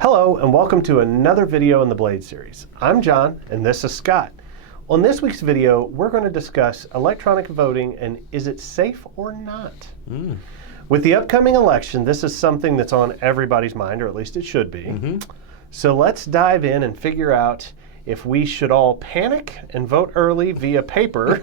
Hello and welcome to another video in the Blade series. I'm John and this is Scott. On this week's video, we're going to discuss electronic voting and is it safe or not? With the upcoming election, this is something that's on everybody's mind, or at least it should be. So let's dive in and figure out if we should all panic and vote early via paper,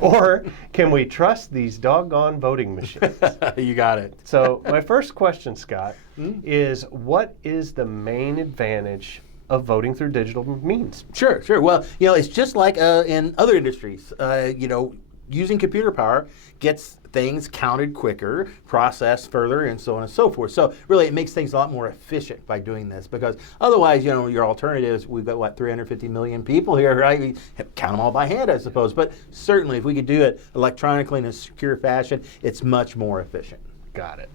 or can we trust these doggone voting machines? You got it. So my first question, Scott, is what is the main advantage of voting through digital means? Sure. Well, it's just like in other industries. Using computer power gets things counted quicker, processed further, and so on and so forth. So really, it makes things a lot more efficient by doing this, because otherwise, your alternatives, we've got, 350 million people here, right? We count them all by hand, I suppose. But certainly, if we could do it electronically in a secure fashion, it's much more efficient. Got it.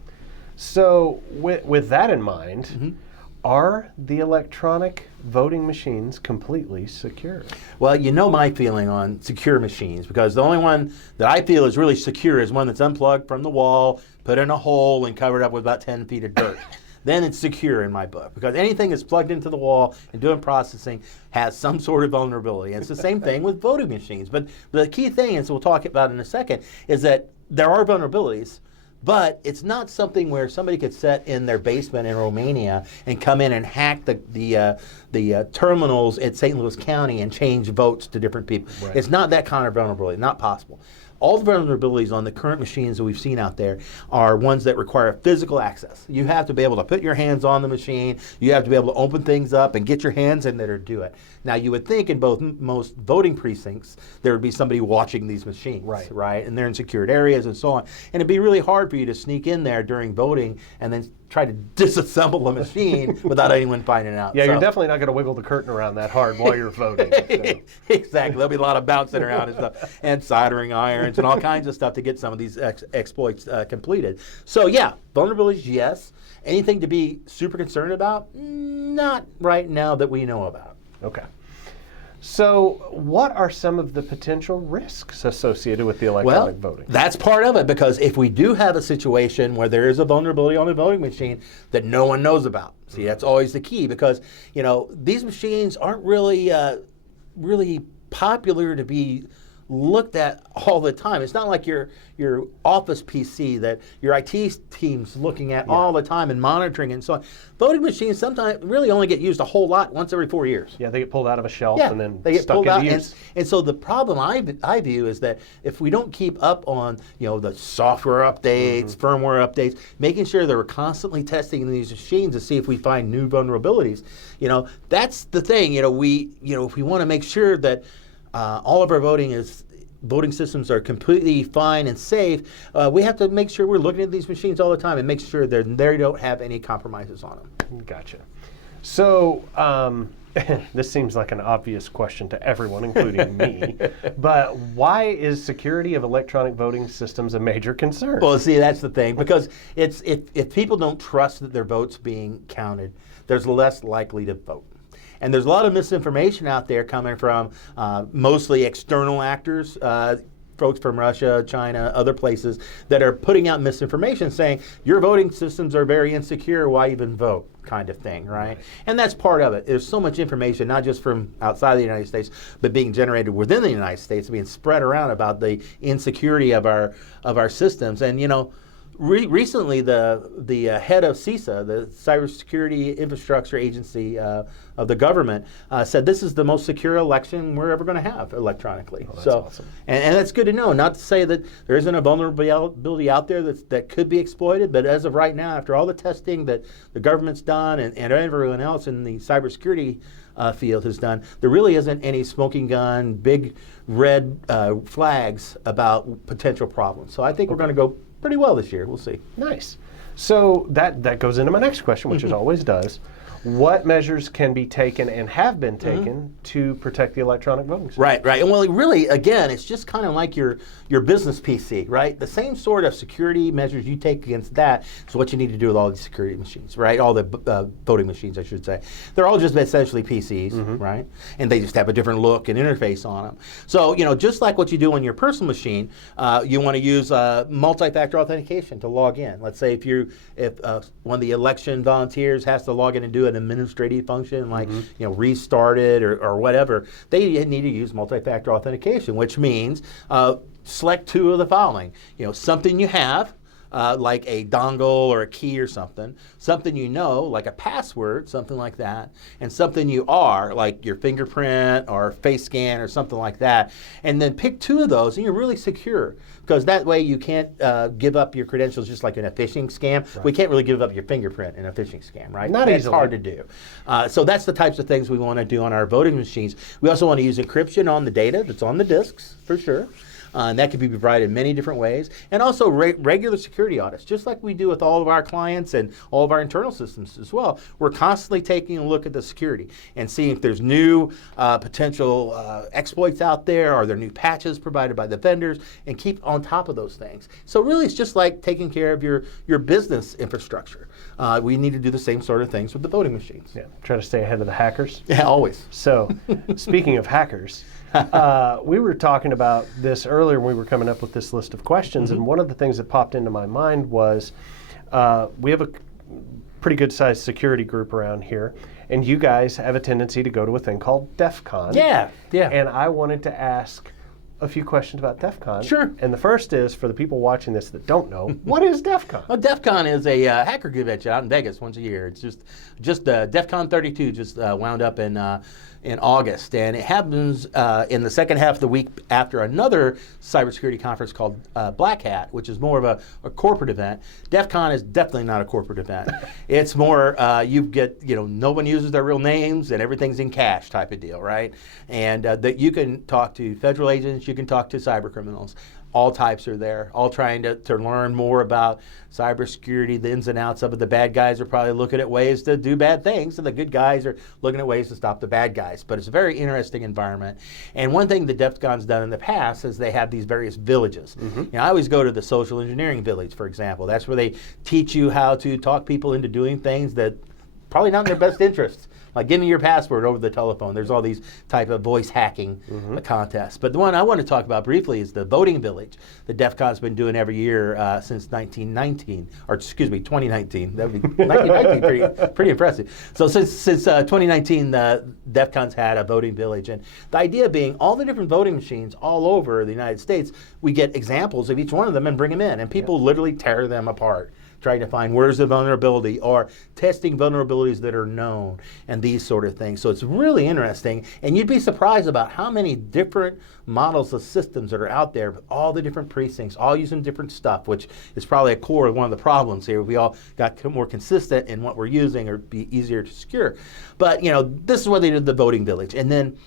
So with that in mind, are the electronic voting machines completely secure? Well, my feeling on secure machines, because the only one that I feel is really secure is one that's unplugged from the wall, put in a hole, and covered up with about 10 feet of dirt. Then it's secure in my book, because anything that's plugged into the wall and doing processing has some sort of vulnerability. And it's the same thing with voting machines. But the key thing, as we'll talk about in a second, is that there are vulnerabilities, but it's not something where somebody could sit in their basement in Romania and come in and hack the terminals at St. Louis County and change votes to different people. Right. It's not that kind of vulnerability, not possible. All the vulnerabilities on the current machines that we've seen out there are ones that require physical access. You have to be able to put your hands on the machine. You have to be able to open things up and get your hands in there to do it. Now, you would think in most voting precincts, there would be somebody watching these machines, right? And they're in secured areas and so on. And it'd be really hard for you to sneak in there during voting and then try to disassemble a machine without anyone finding out. Yeah, so you're definitely not going to wiggle the curtain around that hard while you're voting. So. Exactly. There'll be a lot of bouncing around and stuff, and soldering irons and all kinds of stuff to get some of these exploits completed. So yeah, vulnerabilities, yes. Anything to be super concerned about? Not right now that we know about. Okay. So what are some of the potential risks associated with the electronic voting? That's part of it, because if we do have a situation where there is a vulnerability on the voting machine that no one knows about, see, that's always the key, because these machines aren't really popular to be looked at all the time. It's not like your office PC that your IT team's looking at all the time and monitoring and so on. Voting machines sometimes really only get used a whole lot once every 4 years. Yeah, they get pulled out of a shelf and then they get stuck pulled into out. use. And so the problem I view is that if we don't keep up on the software updates, firmware updates, making sure that we're constantly testing these machines to see if we find new vulnerabilities, that's the thing. If we want to make sure that all of our voting systems are completely fine and safe, we have to make sure we're looking at these machines all the time and make sure they don't have any compromises on them. Gotcha. So this seems like an obvious question to everyone, including me, but why is security of electronic voting systems a major concern? Well, see, that's the thing, because if people don't trust that their vote's being counted, there's less likely to vote. And there's a lot of misinformation out there coming from mostly external actors, folks from Russia, China, other places that are putting out misinformation saying your voting systems are very insecure, why even vote, kind of thing, right? And that's part of it. There's so much information, not just from outside the United States, but being generated within the United States, being spread around about the insecurity of our systems. And recently, the head of CISA, the Cybersecurity Infrastructure Agency of the government, said this is the most secure election we're ever going to have electronically. Oh, that's awesome. And that's good to know. Not to say that there isn't a vulnerability out there that could be exploited, but as of right now, after all the testing that the government's done and everyone else in the cybersecurity field has done, there really isn't any smoking gun, big red flags about potential problems. So I think we're going to go pretty well this year. We'll see. Nice. So that goes into my next question, which it always does. What measures can be taken and have been taken to protect the electronic voting system? Right. And well, really, again, it's just kind of like your business PC, right? The same sort of security measures you take against that is what you need to do with all these security machines, right? All the voting machines, I should say. They're all just essentially PCs, right? And they just have a different look and interface on them. So, just like what you do on your personal machine, you want to use multi-factor authentication to log in. Let's say if one of the election volunteers has to log in and do an administrative function, like restart it or whatever, they need to use multi-factor authentication, which means select two of the following. Something you have, like a dongle or a key or something you know, like a password, something like that, and something you are, like your fingerprint or face scan or something like that, and then pick two of those and you're really secure, because that way you can't give up your credentials just like in a phishing scam. Right. We can't really give up your fingerprint in a phishing scam, right? Not easily. It's hard to do. So that's the types of things we want to do on our voting machines. We also want to use encryption on the data that's on the disks, for sure. And that can be provided in many different ways. And also regular security audits, just like we do with all of our clients and all of our internal systems as well. We're constantly taking a look at the security and seeing if there's new potential exploits out there, are there new patches provided by the vendors, and keep on top of those things. So really it's just like taking care of your business infrastructure. We need to do the same sort of things with the voting machines. Yeah, try to stay ahead of the hackers. Yeah, always. So speaking of hackers, we were talking about this earlier when we were coming up with this list of questions, and one of the things that popped into my mind was we have a pretty good sized security group around here, and you guys have a tendency to go to a thing called DEF CON. Yeah. And I wanted to ask a few questions about DEF CON. Sure. And the first is, for the people watching this that don't know, what is DEF CON? Well, DEF CON is a hacker convention out in Vegas once a year. It's just DEF CON 32 just wound up in August, and it happens in the second half of the week after another cybersecurity conference called Black Hat, which is more of a corporate event. DEF CON is definitely not a corporate event. It's more you get, no one uses their real names and everything's in cash type of deal, right? And that you can talk to federal agents, you can talk to cyber criminals. All types are there, all trying to learn more about cybersecurity, the ins and outs of it. The bad guys are probably looking at ways to do bad things, and the good guys are looking at ways to stop the bad guys. But it's a very interesting environment. And one thing that DEF CON's done in the past is they have these various villages. I always go to the social engineering village, for example. That's where they teach you how to talk people into doing things that probably not in their best interest. Like, give me your password over the telephone. There's all these type of voice hacking contests. But the one I want to talk about briefly is the voting village that DEF CON's been doing every year since 2019. That would be 1919, pretty impressive. So since 2019, DEF CON's had a voting village. And the idea being all the different voting machines all over the United States, we get examples of each one of them and bring them in. And people literally tear them apart, trying to find where's the vulnerability, or testing vulnerabilities that are known, and these sort of things. So it's really interesting, and you'd be surprised about how many different models of systems that are out there with all the different precincts, all using different stuff, which is probably a core of one of the problems here. We all got more consistent in what we're using, or be easier to secure. But this is what they did the voting village. And then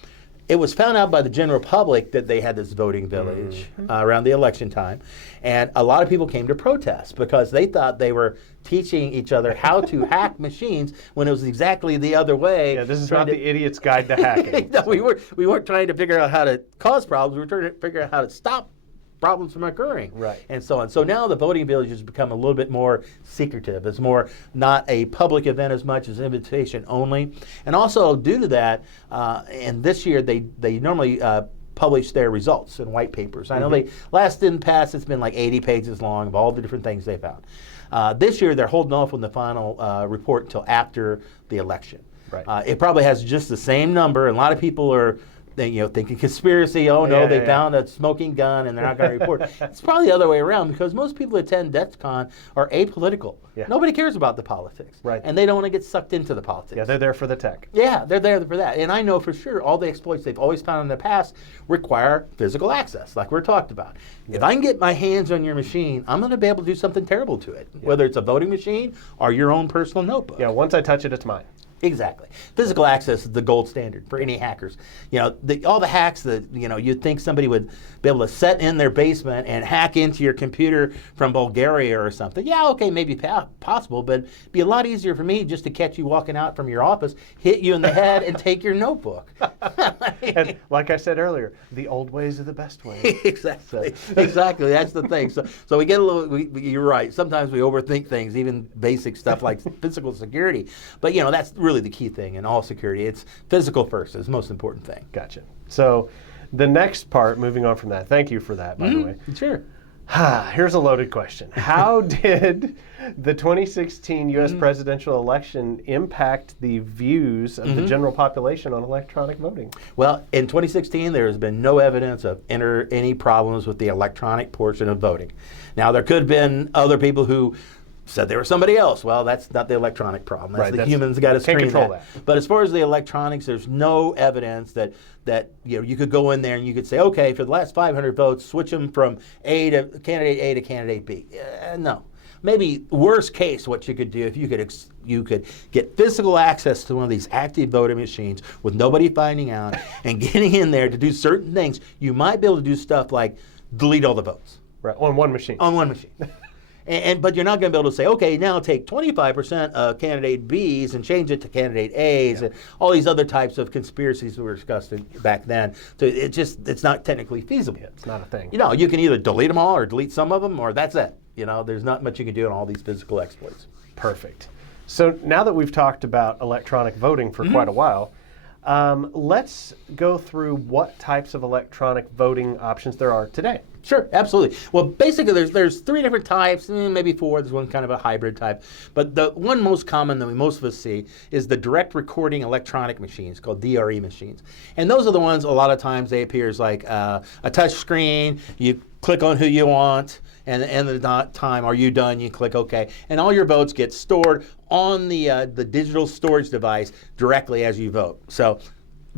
it was found out by the general public that they had this voting village around the election time. And a lot of people came to protest because they thought they were teaching each other how to hack machines when it was exactly the other way. Yeah, this is not the idiot's guide to hacking. No, we weren't trying to figure out how to cause problems. We were trying to figure out how to stop problems from occurring, right, and so on. So now the voting village has become a little bit more secretive. It's more not a public event as much as invitation only. And also due to that, and this year they normally publish their results in white papers. I know they last in past it's been like 80 pages long of all the different things they found. This year they're holding off on the final report until after the election. Right. It probably has just the same number, and a lot of people are thinking conspiracy. Oh no, they found a smoking gun and they're not going to report. It's probably the other way around, because most people who attend DEF CON are apolitical. Yeah. Nobody cares about the politics, right? And they don't want to get sucked into the politics. Yeah, they're there for the tech. Yeah, they're there for that. And I know for sure all the exploits they've always found in the past require physical access, like we're talked about. Yeah. If I can get my hands on your machine, I'm going to be able to do something terrible to it, whether it's a voting machine or your own personal notebook. Yeah, once I touch it, it's mine. Exactly. Physical access is the gold standard for any hackers. All the hacks that, you'd think somebody would be able to set in their basement and hack into your computer from Bulgaria or something. Yeah, okay, maybe possible, but it'd be a lot easier for me just to catch you walking out from your office, hit you in the head, and take your notebook. And like I said earlier, the old ways are the best ways. Exactly. Exactly. That's the thing. So we get a little, you're right. Sometimes we overthink things, even basic stuff like physical security. But, that's really the key thing in all security. It's physical first is the most important thing. Gotcha. So the next part, moving on from that, thank you for that, by the way. Sure. Here's a loaded question. How did the 2016 U.S. presidential election impact the views of the general population on electronic voting? Well, in 2016, there has been no evidence of any problems with the electronic portion of voting. Now, there could have been other people who said they were somebody else. Well, that's not the electronic problem. That's the humans got to screen that. But as far as the electronics, there's no evidence that you could go in there and you could say, okay, for the last 500 votes, switch them from candidate A to candidate B. No. Maybe worst case, what you could do if you could get physical access to one of these active voting machines with nobody finding out and getting in there to do certain things, you might be able to do stuff like delete all the votes. Right, on one machine. On one machine. But you're not going to be able to say, okay, now take 25% of candidate B's and change it to candidate A's and all these other types of conspiracies that were discussed back then. So it's not technically feasible. Yeah, it's not a thing. You can either delete them all or delete some of them, or that's it. There's not much you can do on all these physical exploits. Perfect. So now that we've talked about electronic voting for quite a while, let's go through what types of electronic voting options there are today. Sure, absolutely. Well, basically, there's three different types, maybe four. There's one kind of a hybrid type. But the one most common that most of us see is the direct recording electronic machines, called DRE machines. And those are the ones, a lot of times, they appear as like a touch screen. You click on who you want, and at the end of the time, are you done? You click OK. And all your votes get stored on the digital storage device directly as you vote. So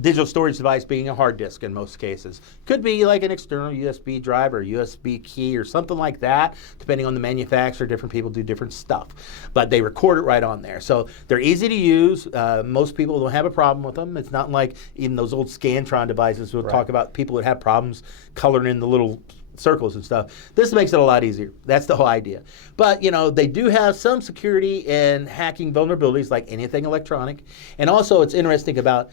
digital storage device being a hard disk in most cases. Could be like an external USB drive or USB key or something like that, depending on the manufacturer. Different people do different stuff. But they record it right on there. So they're easy to use. Most people don't have a problem with them. It's not like even those old Scantron devices. We'll talk about people that have problems coloring in the little circles and stuff. This makes it a lot easier. That's the whole idea. But, they do have some security and hacking vulnerabilities like anything electronic. And also it's interesting about,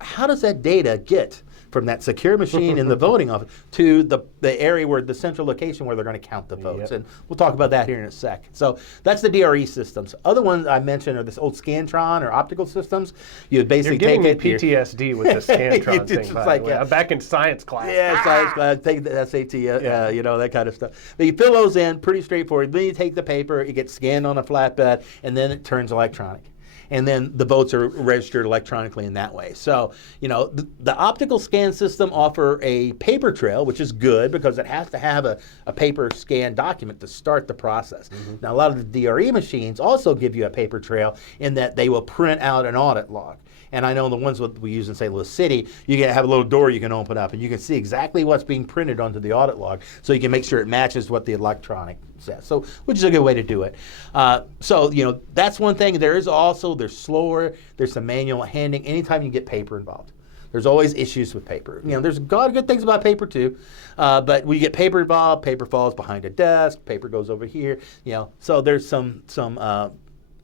how does that data get from that secure machine in the voting office to the area where the central location where they're going to count the votes. And we'll talk about that here in a sec. So that's the DRE systems. Other ones I mentioned are this old Scantron or optical systems. You would basically take it. You're giving me PTSD with the Scantron thing. Like, I'm back in science class. Yeah, science class. Take the SAT, that kind of stuff. But you fill those in, pretty straightforward. Then you take the paper, it gets scanned on a flatbed, and then it turns electronic. And then the votes are registered electronically in that way. So, the optical scan system offer a paper trail, which is good because it has to have a paper scan document to start the process. Now, a lot of the DRE machines also give you a paper trail in that they will print out an audit log. And I know the ones that we use in St. Louis City, you can have a little door you can open up and you can see exactly what's being printed onto the audit log so you can make sure it matches what the electronic says. So, which is a good way to do it. That's one thing. There's slower, there's some manual handling anytime you get paper involved. There's always issues with paper. There's a lot of good things about paper too, but when you get paper involved, paper falls behind a desk, paper goes over here, so there's some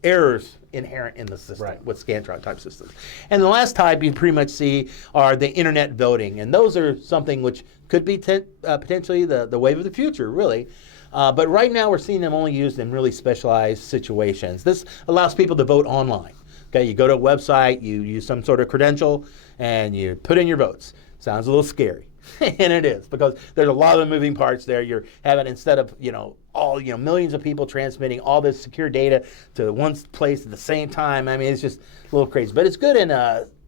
errors inherent in the system with Scantron type systems. And the last type you pretty much see are the internet voting, and those are something which could be potentially the wave of the future, really. But right now we're seeing them only used in really specialized situations. This allows people to vote online. Okay, you go to a website, you use some sort of credential, and you put in your votes. Sounds a little scary. And it is, because there's a lot of moving parts there. You're having, instead of millions of people transmitting all this secure data to one place at the same time. I mean, it's just a little crazy. But it's good in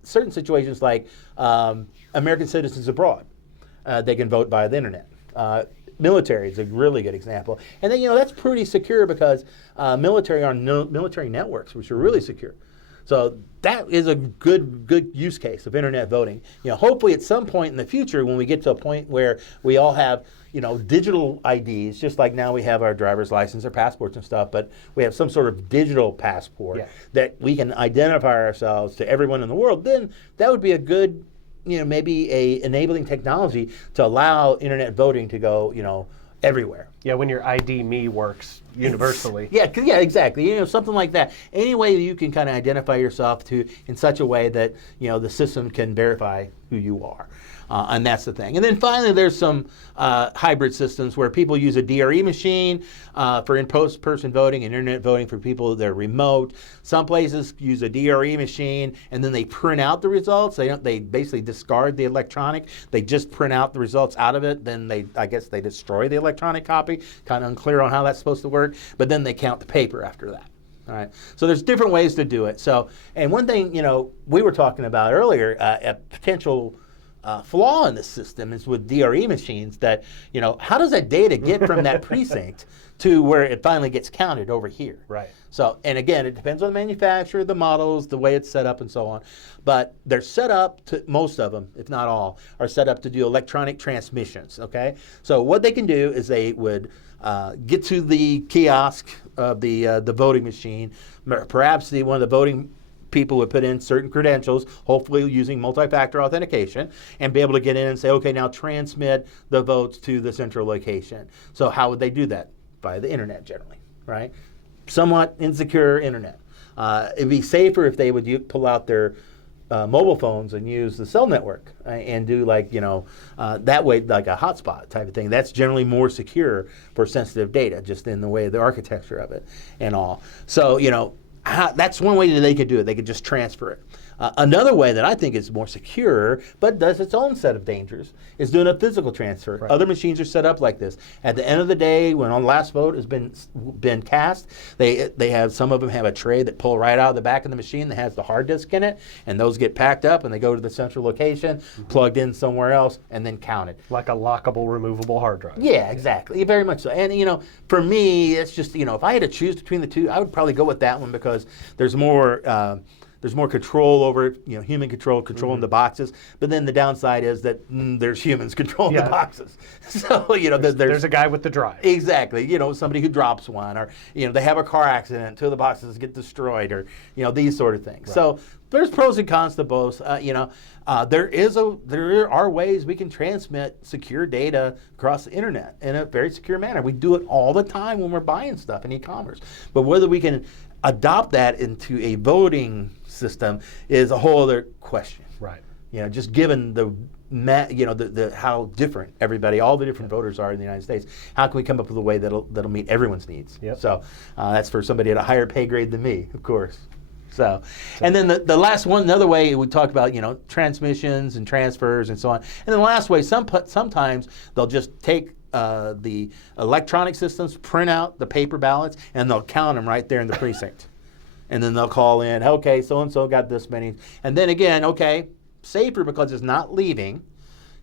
certain situations like American citizens abroad. They can vote via the internet. Military is a really good example. And then, that's pretty secure because military are military networks, which are really secure. So that is a good use case of internet voting. Hopefully at some point in the future, when we get to a point where we all have, digital IDs, just like now we have our driver's license or passports and stuff, but we have some sort of digital passport that we can identify ourselves to everyone in the world, then that would be a good, maybe a enabling technology to allow internet voting to go, everywhere. Yeah, when your ID Me works universally. Yeah, exactly. Something like that. Any way that you can kind of identify yourself in such a way that, the system can verify who you are. And that's the thing. And then finally, there's some hybrid systems where people use a DRE machine for in-person voting and internet voting for people that are remote. Some places use a DRE machine and then they print out the results. They basically discard the electronic. They just print out the results out of it. Then I guess they destroy the electronic copy. copy. Kind of unclear on how that's supposed to work, but then they count the paper after that. All right. So there's different ways to do it. So, and one thing, we were talking about earlier, a potential flaw in the system is with DRE machines that, how does that data get from that precinct to where it finally gets counted over here? Right. So, and again, it depends on the manufacturer, the models, the way it's set up and so on. But they're set up to, most of them, if not all, are set up to do electronic transmissions, okay? So what they can do is they would get to the kiosk of the voting machine. Perhaps one of the voting people would put in certain credentials, hopefully using multi-factor authentication, and be able to get in and say, okay, now transmit the votes to the central location. So how would they do that? Via the internet generally, right? Somewhat insecure internet. It'd be safer if they would pull out their mobile phones and use the cell network and do that way, like a hotspot type of thing. That's generally more secure for sensitive data, just in the way of the architecture of it and all. So, that's one way that they could do it. They could just transfer it. Another way that I think is more secure, but does its own set of dangers, is doing a physical transfer. Right. Other machines are set up like this. At the end of the day, when on the last vote has been cast, they have, some of them have a tray that pull right out of the back of the machine that has the hard disk in it, and those get packed up and they go to the central location, plugged in somewhere else, and then counted. Like a lockable, removable hard drive. Yeah, exactly. Very much so. And for me, it's just, if I had to choose between the two, I would probably go with that one because there's more control over it, human controlling the boxes. But then the downside is that there's humans controlling the boxes. So, there's a guy with the drive. Exactly. Somebody who drops one, or, they have a car accident, 2 of the boxes get destroyed, or, these sort of things. Right. So there's pros and cons to both. There are ways we can transmit secure data across the internet in a very secure manner. We do it all the time when we're buying stuff in e-commerce. But whether we can adopt that into a voting system is a whole other question. Right. Just given the how different all the different voters are in the United States, how can we come up with a way that'll meet everyone's needs? Yep. So that's for somebody at a higher pay grade than me, of course. So, and then the last one, another way we talked about, transmissions and transfers and so on. And then the last way, sometimes they'll just take the electronic systems, print out the paper ballots, and they'll count them right there in the precinct. And then they'll call in, okay, so-and-so got this many. And then again, okay, safer because it's not leaving,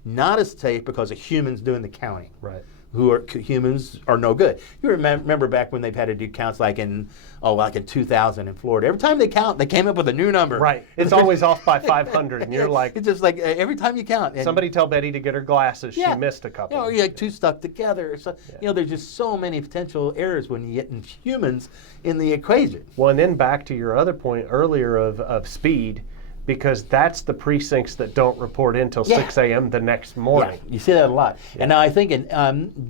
not as safe because a human's doing the counting. Right. Humans are no good. You remember back when they've had to do counts like in 2000 in Florida. Every time they count, they came up with a new number. Right. It's always off by 500, and you're like... It's just like every time you count. Somebody tell Betty to get her glasses. She missed a couple. You're like 2 stuck together. So, there's just so many potential errors when you get humans in the equation. Well, and then back to your other point earlier of speed, because that's the precincts that don't report in until 6 a.m. the next morning. Yeah, you see that a lot. Yeah. And now I think,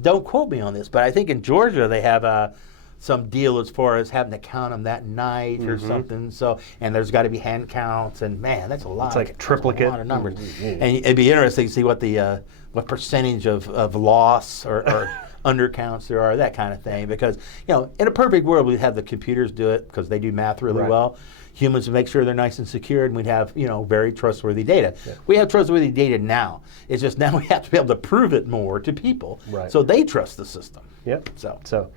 don't quote me on this, but I think in Georgia they have some deal as far as having to count them that night or something. So, and there's got to be hand counts, and man, that's a lot. It's like triplicate. A lot of numbers. And it'd be interesting to see what the percentage of loss or undercounts there are, that kind of thing. Because in a perfect world, we'd have the computers do it because they do math really well. Humans would make sure they're nice and secured, and we'd have very trustworthy data. Yeah. We have trustworthy data now. It's just now we have to be able to prove it more to people, so they trust the system. Yep. So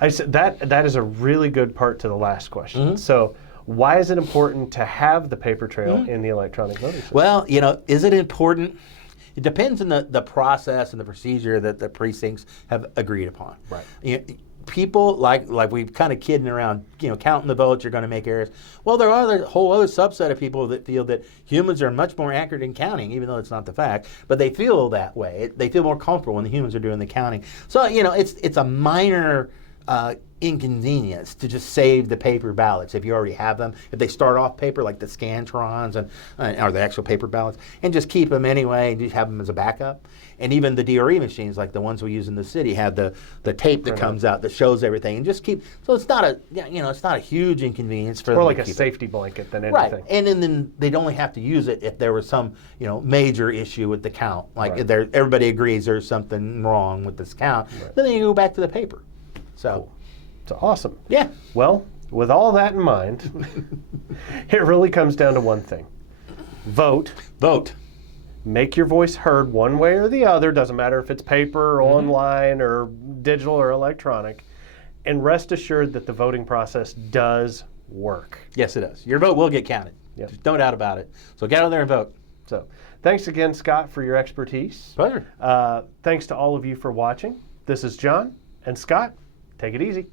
I said that is a really good part to the last question. So why is it important to have the paper trail in the electronic voting system? Well, is it important? It depends on the process and the procedure that the precincts have agreed upon. Right. People like we've kind of kidding around, counting the votes, you're going to make errors. Well, there are a whole other subset of people that feel that humans are much more accurate in counting, even though it's not the fact. But they feel that way. They feel more comfortable when the humans are doing the counting. So it's a minor inconvenience to just save the paper ballots if you already have them. If they start off paper, like the Scantrons or the actual paper ballots, and just keep them anyway and just have them as a backup. And even the DRE machines, like the ones we use in the city, have the tape that comes out that shows everything, and just keep. So it's not a huge inconvenience for them. More like a safety blanket than anything. Right, and then they'd only have to use it if there was some major issue with the count, like if everybody agrees there's something wrong with this count. Then you go back to the paper. So. Cool. So awesome. Yeah. Well, with all that in mind, it really comes down to one thing. Vote. Make your voice heard one way or the other. Doesn't matter if it's paper or online or digital or electronic. And rest assured that the voting process does work. Yes, it does. Your vote will get counted. Yep. There's no doubt about it. So get out there and vote. So thanks again, Scott, for your expertise. Pleasure. Thanks to all of you for watching. This is John and Scott. Take it easy.